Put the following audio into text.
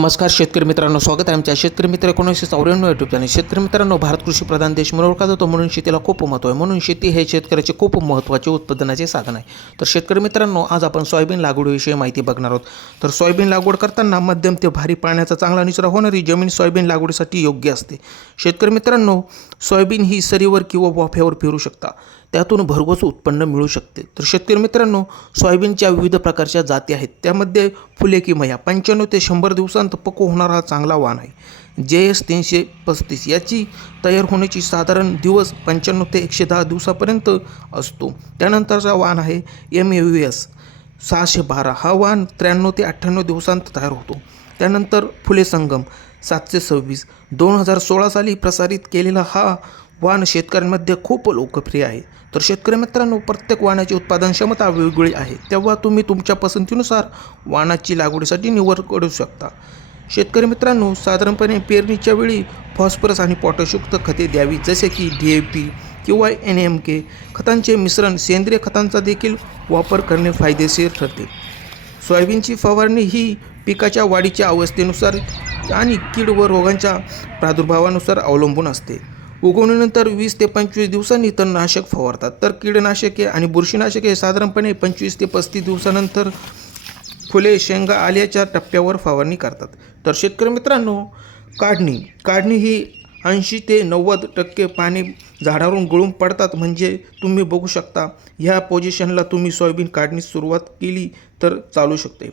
नमस्कार शेतकरी मित्रांनो स्वागत आहे आमच्या शेतकरी मित्र एकोणीसशे चौऱ्याण्णव यूट्यूब चॅनल शेतकरी मित्रांनो भारत कृषी प्रधान देश म्हणून ओळखला जातो. म्हणून शेतीला खूप महत्त्व आहे. म्हणून शेती हे शेतकऱ्याचे खूप महत्त्वाचे उत्पादनाचे साधन आहे. तर शेतकरी मित्रांनो आज आपण सोयाबीन लागवडीविषयी माहिती बघणार आहोत. तर सोयाबीन लागवड करताना मध्यम ते भारी पाण्याचा चांगला निचरा होणारी जमीन सोयाबीन लागवडीसाठी योग्य असते. शेतकरी मित्रांनो सोयाबीन ही सरीवर किंवा वाफ्यावर फिरू शकता. त्यातून भरघोस उत्पन्न मिळू शकते. तर शेतकरी मित्रांनो सोयाबीनच्या विविध प्रकारच्या जाती आहेत. त्यामध्ये फुले की मया पंच्याण्णव ते शंभर दिवसांत पक्व होणारा हा चांगला वाण आहे. जे एस तीनशे पस्तीस याची तयार होण्याची साधारण दिवस पंच्याण्णव ते एकशे दहा दिवसापर्यंत असतो. त्यानंतरचा वाण आहे एम यू एस सहाशे बारा. हा वाण त्र्याण्णव ते अठ्ठ्याण्णव दिवसांत तयार होतो. त्यानंतर फुले संगम सातशे सव्वीस. दोन हजार सोळा साली प्रसारित केलेला हा वाण शेतकऱ्यांमध्ये खूप लोकप्रिय आहे. तर शेतकरी मित्रांनो प्रत्येक वाणाची उत्पादन क्षमता वेगवेगळी आहे. तेव्हा तुम्ही तुमच्या पसंतीनुसार वाणाची लागवडीसाठी निवड करू शकता. शेतकरी मित्रांनो साधारणपणे पेरणीच्या वेळी फॉस्फरस आणि पॉटॅशयुक्त खते द्यावी. जसे की डी ए पी किंवा एन एम के. खतांचे मिश्रण सेंद्रिय खतांचा देखील वापर करणे फायदेशीर ठरते. सोयाबीनची फवारणी ही पिकाच्या वाढीच्या अवस्थेनुसार आणि कीड व रोगांच्या प्रादुर्भावानुसार अवलंबून असते. उगवणीनंतर वीस ते पंचवीस दिवसांनी तणनाशक फवारतात. तर कीडनाशके आणि बुरशीनाशके साधारणपणे पंचवीस ते पस्तीस दिवसानंतर फुले शेंगा आल्याच्या टप्प्यावर फवारणी करतात. तर शेतकरी मित्रांनो काढणी. काढणी ही ऐंशी ते नव्वद टक्के पाणी झाडावरून गळून पडतात. म्हणजे तुम्ही बघू शकता ह्या पोझिशनला तुम्ही सोयाबीन काढणीस सुरुवात केली तर चालू शकते.